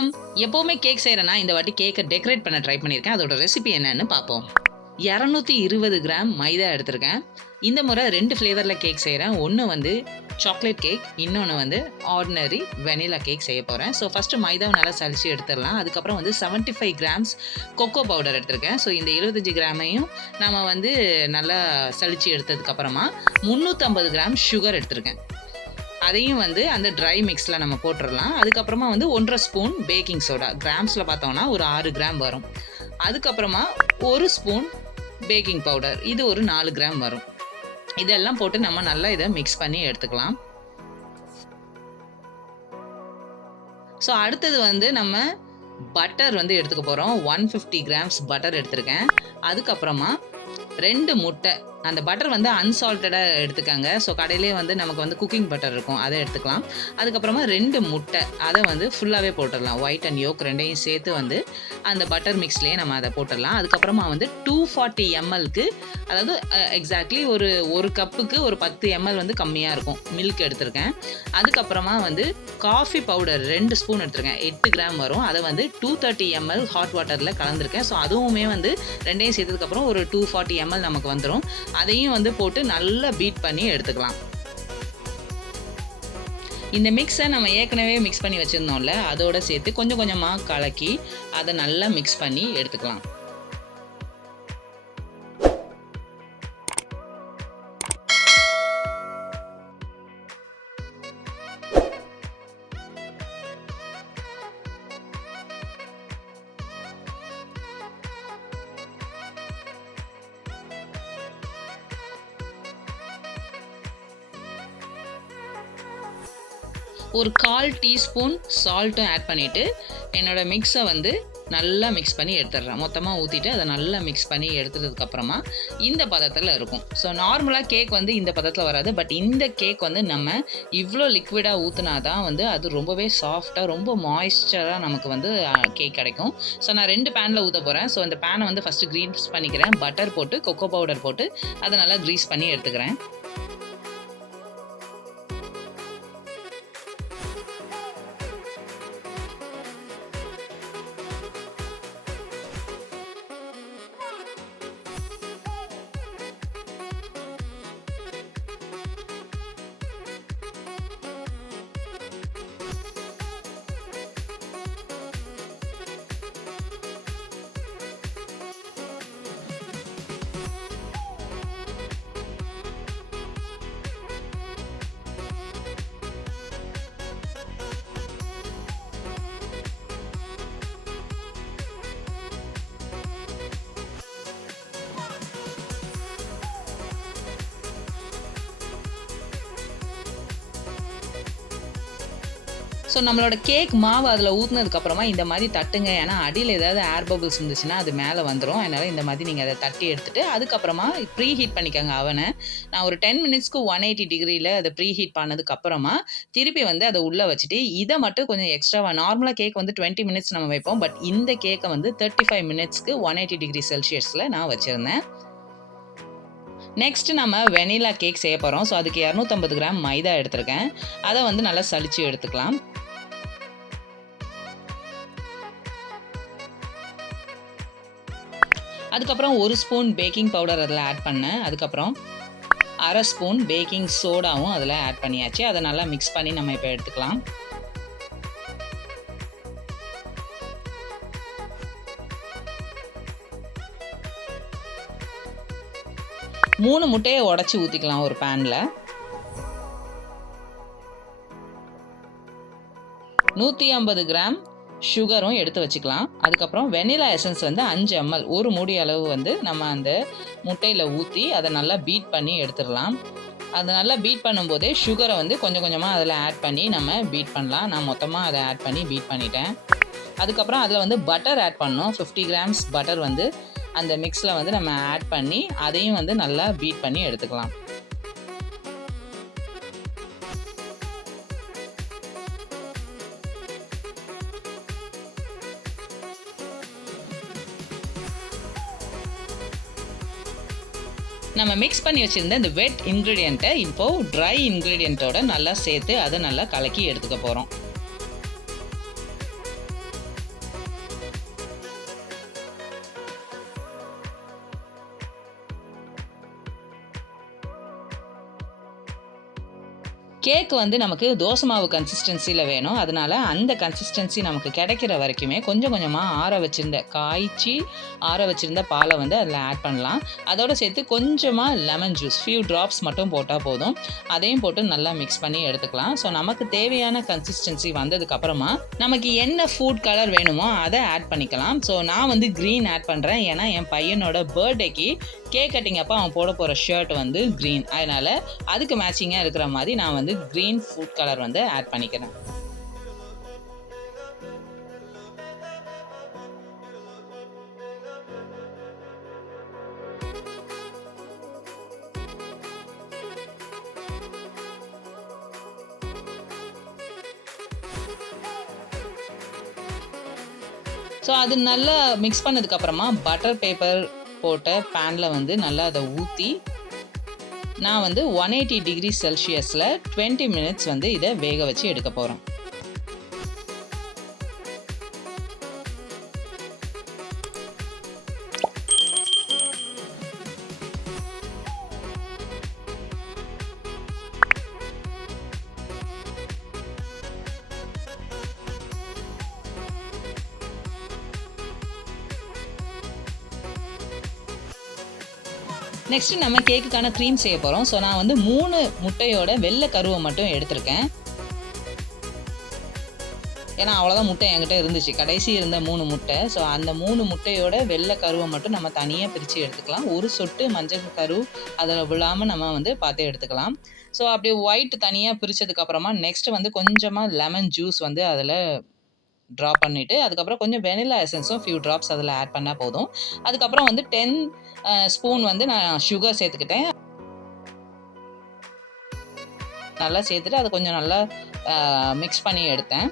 வணக்கம். எப்போவுமே கேக் செய்கிறேன்னா இந்த வாட்டி கேக்கை டெக்கரேட் பண்ண ட்ரை பண்ணியிருக்கேன். அதோட ரெசிபி என்னன்னு பார்ப்போம். 220 கிராம் மைதா எடுத்திருக்கேன். இந்த முறை 2 ஃப்ளேவரில் கேக் செய்கிறேன். ஒன்று வந்து சாக்லேட் கேக், இன்னொன்று வந்து ஆர்டினரி வெனிலா கேக் செய்ய போகிறேன். ஸோ ஃபஸ்ட்டு மைதாவை நல்லா சலிச்சு எடுத்துடலாம். அதுக்கப்புறம் வந்து 75 கிராம்ஸ் கொக்கோ பவுடர் எடுத்திருக்கேன். ஸோ இந்த 75 கிராமையும் நம்ம வந்து நல்லா சலிச்சு எடுத்ததுக்கப்புறமா 350 கிராம் சுகர் எடுத்திருக்கேன். அதையும் வந்து அந்த ட்ரை மிக்ஸில் நம்ம போட்டுடலாம். அதுக்கப்புறமா வந்து 1.5 ஸ்பூன் பேக்கிங் சோடா, கிராம்ஸில் பார்த்தோம்னா ஒரு 6 கிராம் வரும். அதுக்கப்புறமா 1 ஸ்பூன் பேக்கிங் பவுடர், இது ஒரு 4 கிராம் வரும். இதெல்லாம் போட்டு நம்ம நல்லா இதை மிக்ஸ் பண்ணி எடுத்துக்கலாம். ஸோ அடுத்தது வந்து நம்ம பட்டர் வந்து எடுத்துக்க போகிறோம். 150 கிராம்ஸ் பட்டர் எடுத்திருக்கேன். அதுக்கப்புறமா 2 முட்டை. அந்த பட்டர் வந்து அன்சால்ட்டடாக எடுத்துக்காங்க. ஸோ கடையிலே வந்து நமக்கு வந்து குக்கிங் பட்டர் இருக்கும், அதை எடுத்துக்கலாம். அதுக்கப்புறமா 2 முட்டை, அதை வந்து ஃபுல்லாகவே போட்டுடலாம். ஒயிட் அண்ட் யோக் ரெண்டையும் சேர்த்து வந்து அந்த பட்டர் மிக்ஸ்லேயே நம்ம அதை போட்டுடலாம். அதுக்கப்புறமா வந்து 240 mlக்கு, அதாவது எக்ஸாக்ட்லி ஒரு கப்புக்கு ஒரு 10 ml வந்து கம்மியாக இருக்கும் மில்க் எடுத்திருக்கேன். அதுக்கப்புறமா வந்து காஃபி பவுடர் 2 ஸ்பூன் எடுத்திருக்கேன். 8 கிராம் வரும். அதை வந்து 230 ml ஹாட் வாட்டரில் கலந்துருக்கேன். ஸோ அதுவுமே வந்து ரெண்டையும் சேர்த்ததுக்கப்புறம் ஒரு 240 ml நமக்கு வந்துடும். அதையும் வந்து போட்டு நல்லா பீட் பண்ணி எடுத்துக்கலாம். இந்த மிக்ஸை நம்ம ஏற்கனவே மிக்ஸ் பண்ணி வச்சுருந்தோம்ல, அதோடு சேர்த்து கொஞ்சம் கொஞ்சமாக கலக்கி அதை நல்லா மிக்ஸ் பண்ணி எடுத்துக்கலாம். ஒரு 1/4 டீஸ்பூன் சால்ட்டும் ஆட் பண்ணிவிட்டு என்னோடய மிக்ஸை வந்து நல்லா மிக்ஸ் பண்ணி எடுத்துடுறேன். மொத்தமாக ஊற்றிட்டு அதை நல்லா மிக்ஸ் பண்ணி எடுத்துட்டதுக்கப்புறமா இந்த பதத்தில் இருக்கும். ஸோ நார்மலாக கேக் வந்து இந்த பதத்தில் வராது. பட் இந்த கேக் வந்து நம்ம இவ்வளோ லிக்விடாக ஊற்றினா தான் வந்து அது ரொம்பவே சாஃப்டாக, ரொம்ப மாய்ஸ்சராக நமக்கு வந்து கேக் கிடைக்கும். ஸோ நான் 2 பேனில் ஊற்ற போகிறேன். ஸோ அந்த பேனை வந்து ஃபஸ்ட்டு க்ரீஸ் பண்ணிக்கிறேன். பட்டர் போட்டு கொக்கோ பவுடர் போட்டு அதை நல்லா க்ரீஸ் பண்ணி எடுத்துக்கிறேன். ஸோ நம்மளோட கேக் மாவு அதில் ஊற்றுனதுக்கப்புறமா இந்த மாதிரி தட்டுங்க. ஏன்னா அடியில் ஏதாவது ஏர் பபிள்ஸ் இருந்துச்சுன்னா அது மேலே வந்துடும். அதனால் இந்த மாதிரி நீங்கள் அதை தட்டி எடுத்துகிட்டு அதுக்கப்புறமா ப்ரீ ஹீட் பண்ணிக்கோங்க அவனை. நான் ஒரு 10 மினிட்ஸ்க்கு 180 டிகிரியில் அதை ப்ரீ ஹீட் பண்ணதுக்கப்புறமா திருப்பி வந்து அதை உள்ளே வச்சுட்டு இதை மட்டும் கொஞ்சம் எக்ஸ்ட்ராவாக, நார்மலாக கேக் வந்து 20 மினிட்ஸ் நம்ம வைப்போம். பட் இந்த கேக்கை வந்து 35 மினிட்ஸ்க்கு 180 டிகிரி செல்சியஸில் நான் வச்சுருந்தேன். நெக்ஸ்ட்டு நம்ம வெனிலா கேக் செய்ய போகிறோம். ஸோ அதுக்கு 250 கிராம் மைதா எடுத்திருக்கேன். அதை வந்து நல்லா சலிச்சு எடுத்துக்கலாம். அதுக்கப்புறம் 1 ஸ்பூன் பேக்கிங் பவுடர் அதில் ஆட் பண்ணேன். அதுக்கப்புறம் 1/2 ஸ்பூன் பேக்கிங் சோடாவும் அதில் ஆட் பண்ணியாச்சு. அதை நல்லா மிக்ஸ் பண்ணி நம்ம இப்போ எடுத்துக்கலாம். மூணு முட்டையை உடச்சி ஊற்றிக்கலாம் ஒரு பேனில். 150 கிராம் சுகரும் எடுத்து வச்சுக்கலாம். அதுக்கப்புறம் வெனிலா எசன்ஸ் வந்து 5 ml, ஒரு மூடி அளவு வந்து நம்ம அந்த முட்டையில் ஊற்றி அதை நல்லா பீட் பண்ணி எடுத்துடலாம். அதை நல்லா பீட் பண்ணும்போதே சுகரை வந்து கொஞ்சம் கொஞ்சமாக அதில் ஆட் பண்ணி நம்ம பீட் பண்ணலாம். நான் மொத்தமாக அதை ஆட் பண்ணி பீட் பண்ணிட்டேன். அதுக்கப்புறம் அதில் வந்து பட்டர் ஆட் பண்ணோம். 50 கிராம்ஸ் பட்டர் வந்து அந்த மிக்ஸில் வந்து நம்ம ஆட் பண்ணி அதையும் வந்து நல்லா பீட் பண்ணி எடுத்துக்கலாம். நம்ம மிக்ஸ் பண்ணி வச்சுருந்த இந்த வெட் இன்க்ரீடியண்ட்டை இப்போது ட்ரை இன்க்ரீடியண்ட்டோட நல்லா சேர்த்து அதை நல்லா கலக்கி எடுத்துக்க போகிறோம். கேக் வந்து நமக்கு தோசை மாவு கன்சிஸ்டன்சியில் வேணும். அதனால் அந்த கன்சிஸ்டன்சி நமக்கு கிடைக்கிற வரைக்குமே கொஞ்சம் கொஞ்சமாக காய்ச்சி ஆற வச்சுருந்த பாலை வந்து அதில் ஆட் பண்ணலாம். அதோடு சேர்த்து கொஞ்சமாக லெமன் ஜூஸ் ஃபியூ ட்ராப்ஸ் மட்டும் போட்டால் போதும். அதையும் போட்டு நல்லா மிக்ஸ் பண்ணி எடுத்துக்கலாம். ஸோ நமக்கு தேவையான கன்சிஸ்டன்சி வந்ததுக்கப்புறமா நமக்கு என்ன ஃபுட் கலர் வேணுமோ அதை ஆட் பண்ணிக்கலாம். ஸோ நான் வந்து க்ரீன் ஆட் பண்ணுறேன். ஏன்னா என் பையனோட பர்த்டேக்கு கேக் கட்டிங் அப்போ அவன் போட போகிற ஷர்ட் வந்து க்ரீன். அதனால் அதுக்கு மேட்சிங்காக இருக்கிற மாதிரி நான் வந்து க்ரீன் ஃபுட் கலர் வந்து ஆட் பண்ணிக்கிறேன். ஸோ அது நல்லா மிக்ஸ் பண்ணதுக்கப்புறமா பட்டர் பேப்பர் போட்ட பேனில் வந்து நல்லா அதை ஊற்றி நான் வந்து 180 டிகிரி செல்சியஸில் 20 மினிட்ஸ் வந்து இதை வேக வச்சு எடுக்க போகிறோம். நெக்ஸ்ட்டு நம்ம கேக்குக்கான க்ரீம் செய்ய போகிறோம். ஸோ நான் வந்து 3 முட்டையோட வெள்ளை கருவை மட்டும் எடுத்திருக்கேன். ஏன்னா அவ்வளோதான் முட்டை என்கிட்ட இருந்துச்சு, கடைசி இருந்த 3 முட்டை. ஸோ அந்த 3 முட்டையோட வெள்ளை கருவை மட்டும் நம்ம தனியாக பிரித்து எடுத்துக்கலாம். ஒரு சொட்டு மஞ்சள் கரு அதில் விழாமல் நம்ம வந்து பார்த்து எடுத்துக்கலாம். ஸோ அப்படி ஒயிட் தனியாக பிரித்ததுக்கப்புறமா நெக்ஸ்ட்டு வந்து கொஞ்சமாக லெமன் ஜூஸ் வந்து அதில் ட்ரா பண்ணிவிட்டு அதுக்கப்புறம் கொஞ்சம் வெனிலா எசன்ஸும் ஃபியூ ட்ராப்ஸ் அதில் ஆட் பண்ணால் போதும். அதுக்கப்புறம் வந்து 10 ஸ்பூன் வந்து நான் சுகர் சேர்த்துக்கிட்டேன். நல்லா சேர்த்துட்டு அதை கொஞ்சம் நல்லா மிக்ஸ் பண்ணி எடுத்தேன்.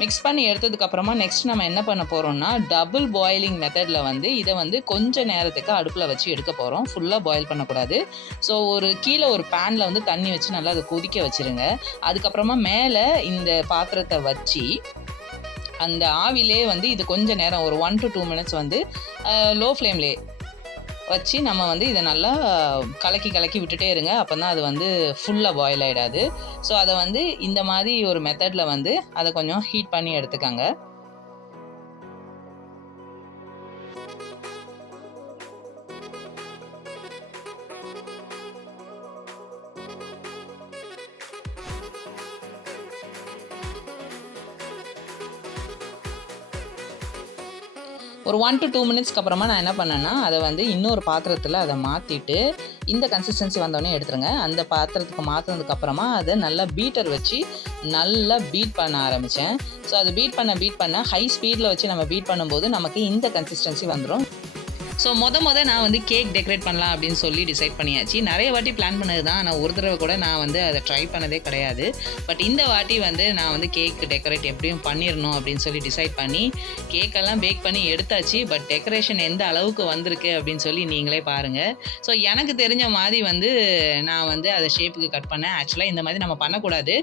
மிக்ஸ் பண்ணி எடுத்ததுக்கப்புறமா நெக்ஸ்ட் நம்ம என்ன பண்ண போகிறோம்னா டபுள் பாயிலிங் மெத்தடில் வந்து இதை வந்து கொஞ்சம் நேரத்துக்கு அடுப்பில் வச்சு எடுக்க போகிறோம். ஃபுல்லாக பாயில் பண்ணக்கூடாது. ஸோ கீழே ஒரு பேனில் வந்து தண்ணி வச்சு நல்லா அதை கொதிக்க வச்சுருங்க. அதுக்கப்புறமா மேலே இந்த பாத்திரத்தை வச்சு அந்த ஆவிலே வந்து இது கொஞ்சம் நேரம் ஒரு 1 to 2 மினிட்ஸ் வந்து லோ ஃப்ளேம்லே வச்சு நம்ம வந்து இதை நல்லா கலக்கி விட்டுட்டே இருங்க. அப்போ தான் அது வந்து ஃபுல்லாக பாயில் ஆகிடாது. ஸோ அதை வந்து இந்த மாதிரி ஒரு மெத்தடில் வந்து அதை கொஞ்சம் ஹீட் பண்ணி எடுத்துக்கோங்க. ஒரு 1 to 2 மினிட்ஸ்க்கு அப்புறமா நான் என்ன பண்ணேன்னா அதை வந்து இன்னொரு பாத்திரத்தில் அதை மாற்றிட்டு இந்த கன்சிஸ்டன்சி வந்தோடனே எடுத்துருங்க. அந்த பாத்திரத்துக்கு மாற்றினதுக்கப்புறமா அதை நல்லா பீட்டர் வச்சு நல்லா பீட் பண்ண ஆரம்பித்தேன். ஸோ அது பீட் பண்ண ஹை ஸ்பீடில் வச்சு நம்ம பீட் பண்ணும்போது நமக்கு இந்த கன்சிஸ்டன்சி வந்துடும். ஸோ நான் வந்து கேக் டெக்கரேட் பண்ணலாம் அப்படின்னு சொல்லி டிசைட் பண்ணியாச்சு. நிறைய வாட்டி பிளான் பண்ணது தான், ஆனால் ஒரு தடவை கூட நான் வந்து அதை ட்ரை பண்ணதே கிடையாது. பட் இந்த வாட்டி வந்து நான் வந்து கேக் டெக்கரேட் எப்படியும் பண்ணிடணும் அப்படின்னு சொல்லி டிசைட் பண்ணி கேக்கெல்லாம் பேக் பண்ணி எடுத்தாச்சு. பட் டெக்கரேஷன் எந்த அளவுக்கு வந்திருக்கு அப்படின்னு சொல்லி நீங்களே பாருங்கள். ஸோ எனக்கு தெரிஞ்ச மாதிரி வந்து நான் வந்து அதை ஷேப்புக்கு கட் பண்ணேன். ஆக்சுவலாக இந்த மாதிரி நம்ம பண்ணக்கூடாது,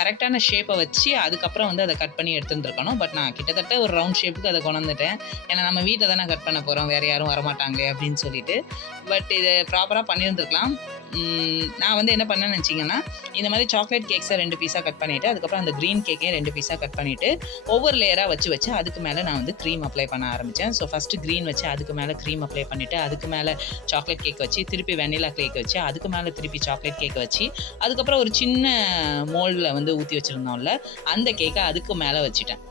கரெக்டான ஷேப்பை வச்சு அதுக்கப்புறம் வந்து அதை கட் பண்ணி எடுத்துகிட்டு இருக்கணும். பட் நான் கிட்டத்தட்ட ஒரு ரவுண்ட் ஷேப்புக்கு அதை கொண்டு வந்துட்டேன். ஏன்னா நம்ம வீட்டில் தானே கட் பண்ண போகிறோம், வேறு யாரும் வரமாட்டாங்களே அப்படின்னு சொல்லிட்டு. பட் இதை ப்ராப்பராக பண்ணியிருந்துருக்கலாம். நான் வந்து என்ன பண்ணேன்னு நினச்சிங்கன்னா இந்த மாதிரி சாக்லேட் கேக்ஸை 2 பீஸாக கட் பண்ணிவிட்டு அதுக்கப்புறம் அந்த க்ரீன் கேக்கையும் 2 பீஸாக கட் பண்ணிவிட்டு ஒவ்வொரு லேயராக வச்சு அதுக்கு மேலே நான் வந்து க்ரீம் அப்ளை பண்ண ஆரம்பித்தேன். ஸோ ஃபஸ்ட்டு க்ரீன் வச்சு அதுக்கு மேலே க்ரீம் அப்ளை பண்ணிவிட்டு அதுக்கு மேலே சாக்லேட் கேக் வச்சு திருப்பி வெனிலா கேக் வச்சு அதுக்கு மேலே திருப்பி சாக்லேட் கேக் வச்சு அதுக்கப்புறம் ஒரு சின்ன மோல்டில் வந்து ஊற்றி வச்சுருந்தோம்ல அந்த கேக்கை அதுக்கு மேலே வச்சுட்டேன்.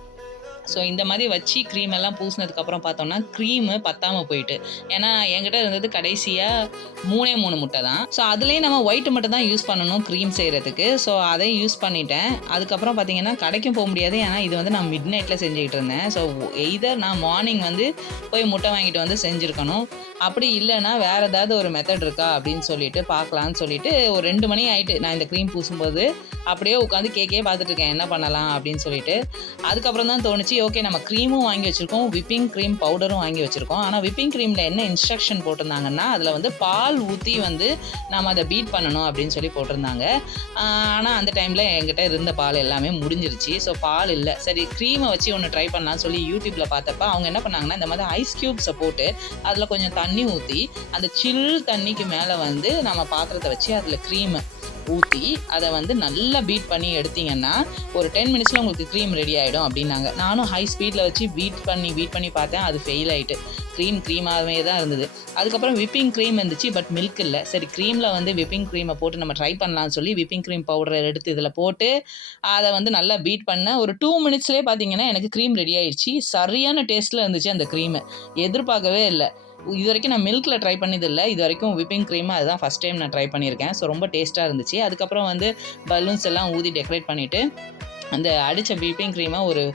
ஸோ இந்த மாதிரி வச்சு க்ரீம் எல்லாம் பூசினதுக்கப்புறம் பார்த்தோம்னா க்ரீமு பத்தாமல் போயிட்டு, ஏன்னா என்கிட்ட இருந்தது கடைசியாக 3 முட்டை தான். ஸோ அதுலேயும் நம்ம ஒயிட் மட்டும் தான் யூஸ் பண்ணணும் க்ரீம் செய்கிறதுக்கு. ஸோ அதை யூஸ் பண்ணிட்டேன். அதுக்கப்புறம் பார்த்தீங்கன்னா கடைக்கும் போக முடியாது, ஏன்னா இது வந்து நான் மிட் நைட்டில் செஞ்சுக்கிட்டு இருந்தேன். ஸோ எய்தர் நான் மார்னிங் வந்து போய் முட்டை வாங்கிட்டு வந்து செஞ்சுருக்கணும், அப்படி இல்லைன்னா வேறு ஏதாவது ஒரு மெத்தட் இருக்கா அப்படின்னு சொல்லிட்டு பார்க்கலான்னு சொல்லிட்டு ஒரு 2 மணி ஆகிட்டு நான் இந்த க்ரீம் பூசும்போது அப்படியே உட்காந்து கேக்கே பார்த்துட்ருக்கேன் என்ன பண்ணலாம் அப்படின்னு சொல்லிட்டு. அதுக்கப்புறம் தான் தோணுச்சு, ஓகே நம்ம க்ரீமும் வாங்கி வச்சுருக்கோம், விப்பிங் க்ரீம் பவுடரும் வாங்கி வச்சுருக்கோம். ஆனால் விப்பிங் க்ரீமில் என்ன இன்ஸ்ட்ரக்ஷன் போட்டிருந்தாங்கன்னா அதில் வந்து பால் ஊற்றி வந்து நம்ம அதை பீட் பண்ணணும் அப்படின்னு சொல்லி போட்டிருந்தாங்க. ஆனால் அந்த டைமில் என்கிட்ட இருந்த பால் எல்லாமே முடிஞ்சிருச்சு. ஸோ பால் இல்லை, சரி க்ரீமை வச்சு ஒன்று ட்ரை பண்ணலாம்னு சொல்லி யூடியூப்பில் பார்த்தப்ப அவங்க என்ன பண்ணாங்கன்னா இந்த மாதிரி ஐஸ் க்யூப்ஸை போட்டு அதில் கொஞ்சம் தண்ணி ஊற்றி அந்த சில் தண்ணிக்கு மேலே வந்து நம்ம பாத்திரத்தை வச்சு அதில் க்ரீமு ஊற்றி அதை வந்து நல்லா பீட் பண்ணி எடுத்திங்கன்னா ஒரு 10 மினிட்ஸில் உங்களுக்கு க்ரீம் ரெடி ஆகிடும் அப்படின்னாங்க. நானும் ஹை ஸ்பீடில் வச்சு பீட் பண்ணி பார்த்தேன். அது ஃபெயில் ஆகிட்டு க்ரீமாகவே தான் இருந்தது. அதுக்கப்புறம் விப்பிங் க்ரீம் இருந்துச்சு, பட் மில்க் இல்லை. சரி க்ரீமில் வந்து விப்பிங் க்ரீமை போட்டு நம்ம ட்ரை பண்ணலாம்னு சொல்லி விப்பிங் க்ரீம் பவுடரை எடுத்து இதில் போட்டு அதை வந்து நல்லா பீட் பண்ணேன். ஒரு 2 மினிட்ஸ்லேயே பார்த்தீங்கன்னா எனக்கு க்ரீம் ரெடி ஆகிடுச்சு. சரியான டேஸ்ட்டில் இருந்துச்சு அந்த க்ரீமு. எதிர்பார்க்கவே இல்லை. இது வரைக்கும் நான் மில்கில் ட்ரை பண்ணதில்லை. இது வரைக்கும் விப்பிங் க்ரீம் அதுதான் ஃபஸ்ட் டைம் நான் ட்ரை பண்ணியிருக்கேன். ஸோ ரொம்ப டேஸ்ட்டாக இருந்துச்சு. அதுக்கப்புறம் வந்து பலூன்ஸ் எல்லாம் ஊதி டெக்கரேட் பண்ணிவிட்டு அந்த அடித்த விப்பிங் க்ரீமை ஒரு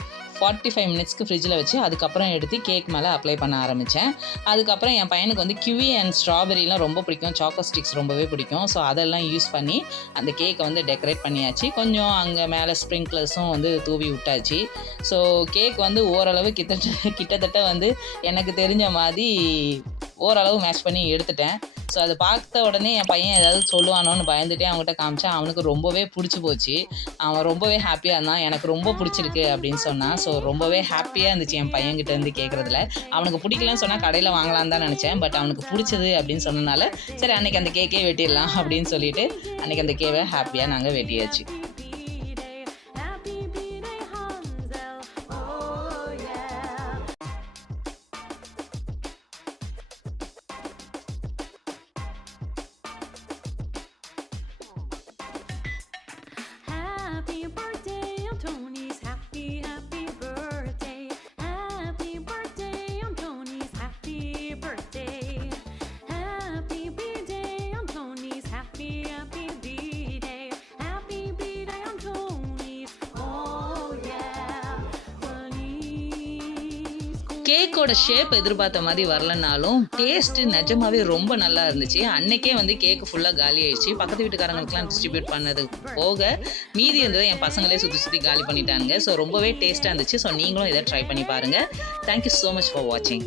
45 மினிட்ஸ்க்கு ஃப்ரிட்ஜில் வச்சு அதுக்கப்புறம் எடுத்து கேக் மேலே அப்ளை பண்ண ஆரம்பித்தேன். அதுக்கப்புறம் என் பையனுக்கு வந்து கிவி அண்ட் ஸ்ட்ராபெரிலாம் ரொம்ப பிடிக்கும், சாக்கோ ஸ்டிக்ஸ் ரொம்பவே பிடிக்கும். ஸோ அதெல்லாம் யூஸ் பண்ணி அந்த கேக்கை வந்து டெக்கரேட் பண்ணியாச்சு. கொஞ்சம் அங்கே மேலே ஸ்ப்ரிங்க்லர்ஸும் வந்து தூவி விட்டாச்சு. ஸோ கேக் வந்து ஓரளவு கிட்டத்தட்ட வந்து எனக்கு தெரிஞ்ச மாதிரி ஓரளவு மேட்ச் பண்ணி எடுத்துட்டேன். ஸோ அதை பார்த்த உடனே என் பையன் ஏதாவது சொல்லுவானோன்னு பயந்துகிட்டே அவங்ககிட்ட காமிச்சேன். அவனுக்கு ரொம்பவே பிடிச்சி போச்சு. அவன் ரொம்பவே ஹாப்பியாக இருந்தான். எனக்கு ரொம்ப பிடிச்சிருக்கு அப்படின்னு சொன்னான். ஸோ ரொம்பவே ஹாப்பியாக இருந்துச்சு என் பையன்கிட்ட இருந்து கேட்குறதுல. அவனுக்கு பிடிக்கலன்னு சொன்னால் கடையில் வாங்கலான்னு தான் நினச்சேன். பட் அவனுக்கு பிடிச்சது அப்படின்னு சொன்னனால சரி அன்றைக்கி அந்த கேக்கே வெட்டிடலாம் அப்படின்னு சொல்லிட்டு அன்றைக்கி அந்த கேக்கை ஹாப்பியாக நாங்கள் வெட்டியாச்சு. கேக்கோட ஷேப் எதிர்பார்த்த மாதிரி வரலனாலும் டேஸ்ட்டு நிஜமாவே ரொம்ப நல்லா இருந்துச்சு. அன்னைக்கே வந்து கேக்கு ஃபுல்லாக காலி ஆயிடுச்சு. பக்கத்து வீட்டுக்காரங்களுக்குலாம் டிஸ்ட்ரிபியூட் பண்ணது போக மீதி இருந்ததை என் பசங்களே சுற்றி காலி பண்ணிட்டாங்க. ஸோ ரொம்பவே டேஸ்ட்டாக இருந்துச்சு. ஸோ நீங்களும் இதை ட்ரை பண்ணி பாருங்கள். தேங்க்யூ ஸோ மச் ஃபார் வாட்சிங்.